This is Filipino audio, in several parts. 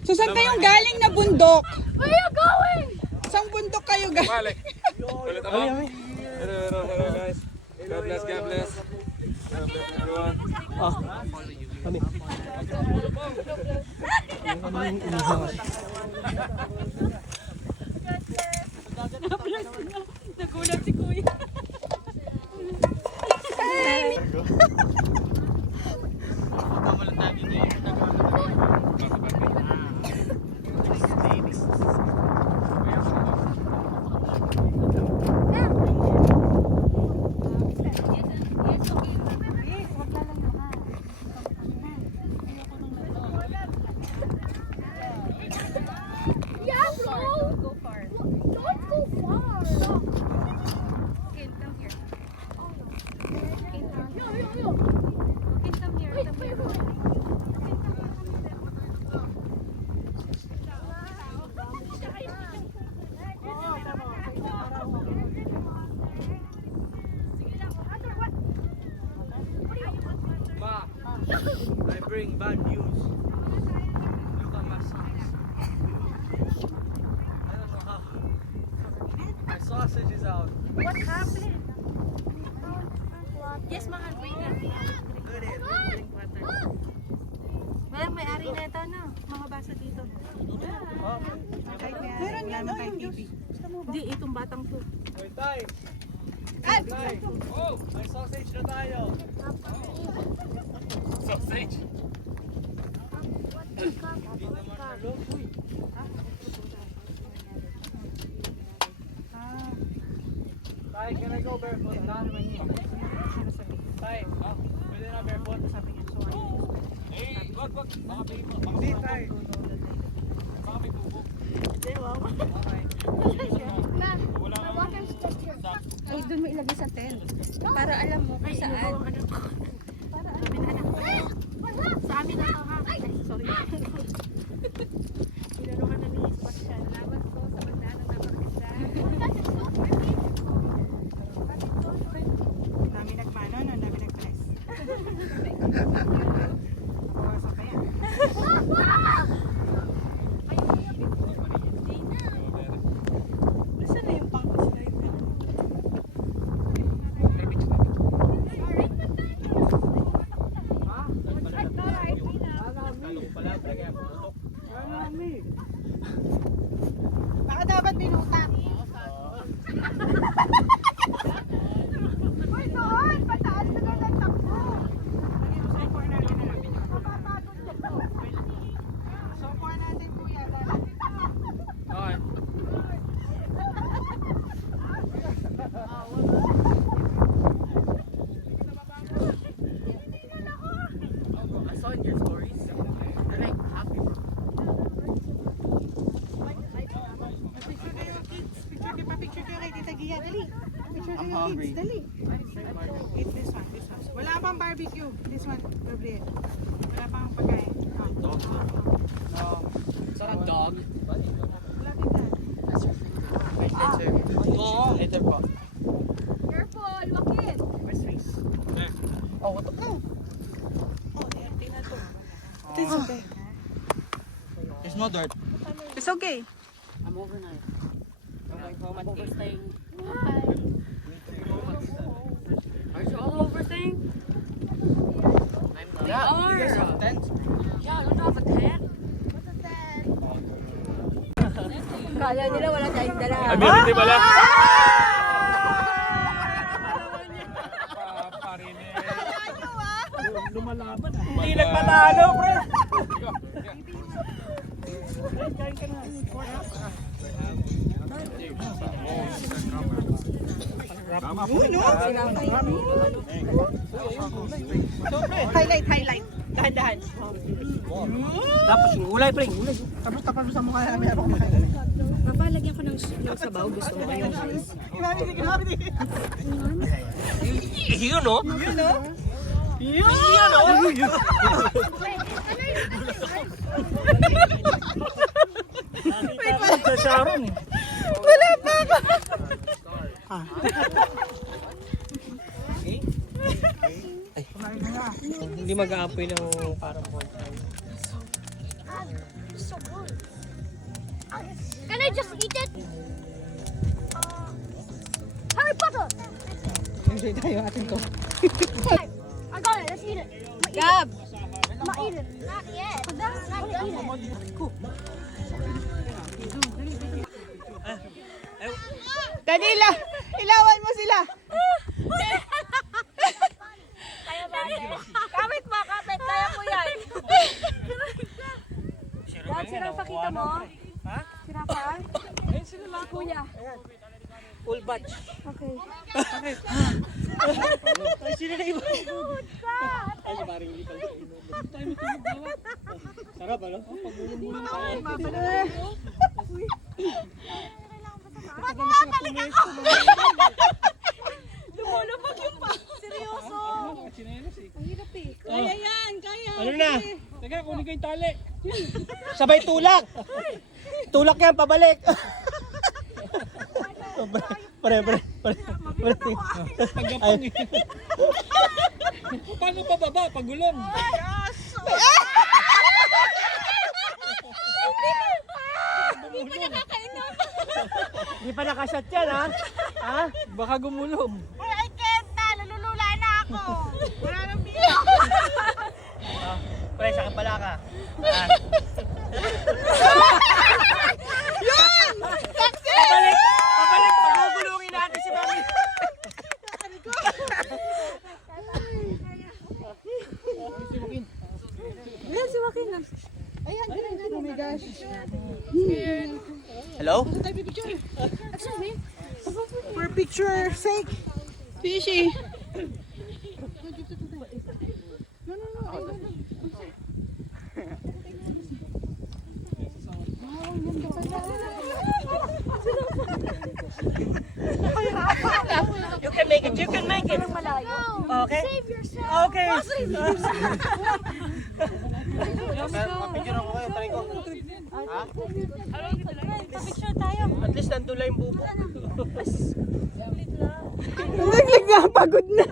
So saan kayong galing na bundok? Where are you going? Saan bundok kayo galing? Balik. Ulit ako. Hello guys. God bless, God bless. God bless everyone. Kami. Nagulat si Kuya. Yeah, bro. Don't go far. Don't go far. Okay, come here. Yo, yo, yo. Okay, come here. Come here. Ma, I bring bad news. Look at my socks. I don't know how. My sausage is out. What happened? Yes, mahal. Wait na. Good in. Drink water. Walang may-ari na ito, no? Mga baso dito. Meron yan, no? Yung juice. Hindi, itong batang to. Wait, Tay. Tay. Oh, may sausage na tayo. Sausage. Hindi naman nalo. Uy. Tay, can I go barefoot? Tay, pwede na barefoot? Eh, wag. Baka may Hindi, Tay. tubo. Okay. Ay, doon mo ilagay sa tent. Para alam mo kung saan. Sa amin na to, ha? Ay, sorry. Inaluhan na ni Sebastian. Salamat po sa pagdaan ng napakaganda. Dami nagmano, no? Dami nag-press. Bawasan pa yan. Nasaan na yung pangkos na yun? Baka dapat minuta. Uy, doon! Pataas na lang ang takbo. Sopor natin natin. Mapapagod na to. Sopor natin, kuya. Okay. I saw in your stories. You're like happy. Picture kayo, kids. Picture kayo kay Tita Gia. Dali. Picture I'm kayo, hungry. kids. Dali. Eat this one. Wala pang barbecue. This one, Gabriel. Wala pang pagkain. No. It's not a dog. Wala kita. Wait, that's her. No. Ito po. Careful, wakit. Where's face? Oh, what the? Oh, empty na to. It's okay. There's no dirt. It's okay. I'm overnight. I'm overstaying. Are you all overstaying? I'm not. Yeah, you guys have a tent? Yeah, don't have a tent. Kala nila wala tayong dala. Amenity pala. Lumalaban ah. Hindi nagpatalo, pre. Highlight. Dahan-dahan. Tapos yung ulay, pre. Ulay. Tapos tapos sa mukha namin ako kumakain. Papalagyan ko ng sabaw. Gusto mo kayong rice? Yun no? You know? Yun no? Wait, wala. Sa Sharon eh. Wala pa ako. Hindi mag-aapoy ng parang bonfire. So good. Can I just eat it? Harry Potter! Enjoy tayo atin to. I got it. Let's eat it. Gab! Not eat it. Not yet. Not eat it. Danila! Ilawan mo sila! Kapit mo, kapit. Kaya ko yan. Dad, sirafa kita mo? Ha? Sirafa? Ayun sila lang. Kuya. Full batch. Okay. Ay, sino na iba? Ay, si Maring Lee pala. Sarap, ano? Pag-bulong-bulong tayo. Lumulubog yung pa. Seryoso. Ang hirap eh. Kaya yan, kaya. Ano na? Teka, kunin ko yung tali. Sabay tulak. Tulak yan, pabalik. Pare. Tagapang eh. Paano pababa? Pagulong. Hindi pa nakakainom. Hindi pa nakashot yan, ha? Ha? Baka gumulong. Uy, I can't na. Nalulula na ako. Wala nang biyo. Pre, saka pala ka. Yun! Success! Pabalik! Pabalik! Pagugulungin natin si Mami. Ayan, si Joaquin. Ayan, ayan. Oh my gosh. Hello? Excuse me. For picture sake. Fishy. You can make it, you can make it. Okay? Save yourself. Okay. Mapicture ako kayo, taray ko. Ha? Picture tayo. At least nandun lang yung bubo. Naglag na, pagod na.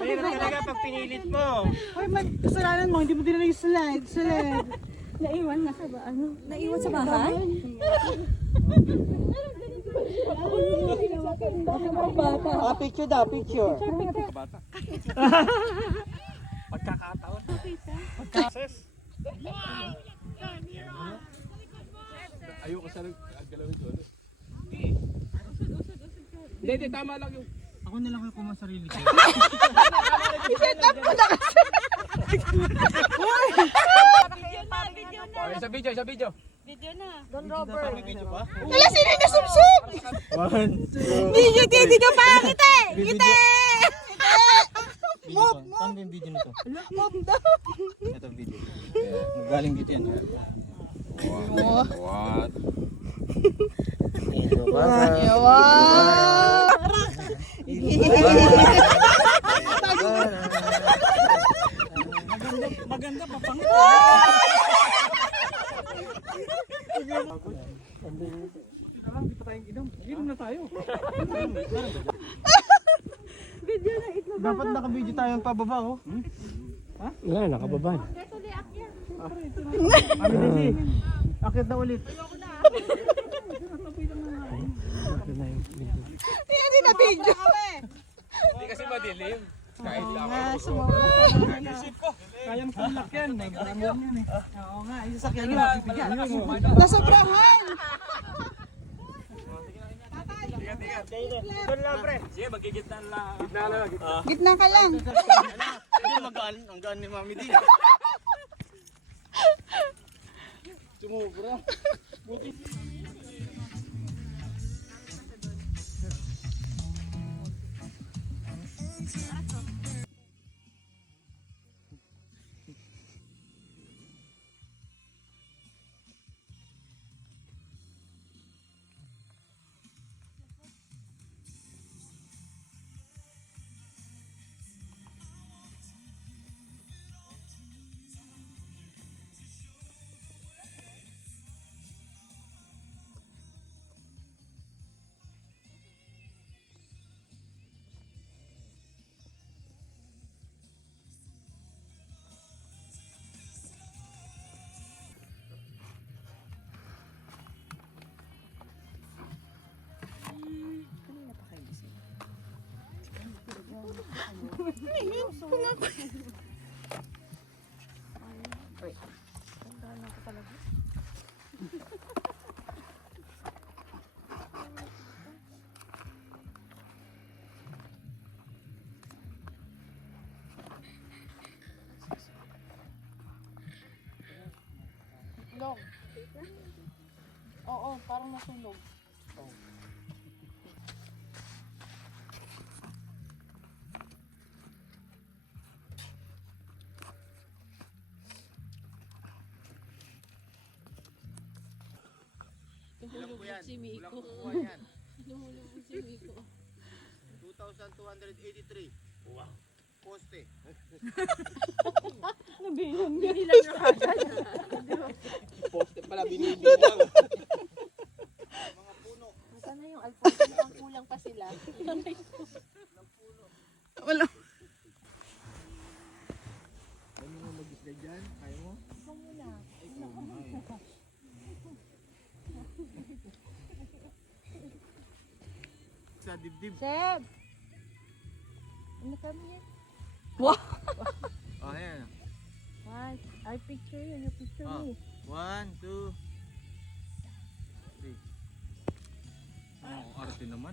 Mahirap talaga pag pinilit mo. Ay, kasalanan mo, hindi mo dinala yung slide. Naiwan sa bahay? Picture daw, picture. Pagkakataon. Pagkases. Ayoko sa galawin ko. Hindi, tama lang yung... Ako na lang yung sarili ko. I-set up mo na kasi. Okay, sa video. Don Robert. Video ba? Wala, sino yung nasubsob? Video, hindi ka pangit eh. Kita Move, move. Paano yung video nito? Move daw. Ito video. Galing dito yan. What? Wow. Maganda pa pang. Inom na tayo. Dapat naka-video tayo ang pababa, oh. Ha? Wala, nakababa. Kami Desi. Akit na ulit. Hindi na video. Hindi kasi madilim. Kahit lang. Isip ko, kayang tulak yan. Nagkaroon yan eh. Oo nga, isasakyan nyo. Nasobrahan. Doon lang, pre. Sige, magkikita lang. Gitna lang. Gitna ka lang. Hindi magaan, ang gaan ni Mami din. Sumubra. yun? Kung ako. Wait. Tandaan ako talaga. Long. Oo, parang nasunog. Tumulubog si Miko. Yan. Tumulubog si Miko. 2,283. Wow. Poste. Nabilang niya. Poste pala binibilang. Mga puno. Nasaan na yung Alfonso? Mukhang kulang pa sila. Wala. Ay mo mag-isda dyan? Kaya mo? Ikaw muna. Sa dibdib. Seb! Ano kami yan? Oh, ayan. I picture you. You picture Oh. me. 1, 2, 3. Oh, arte naman.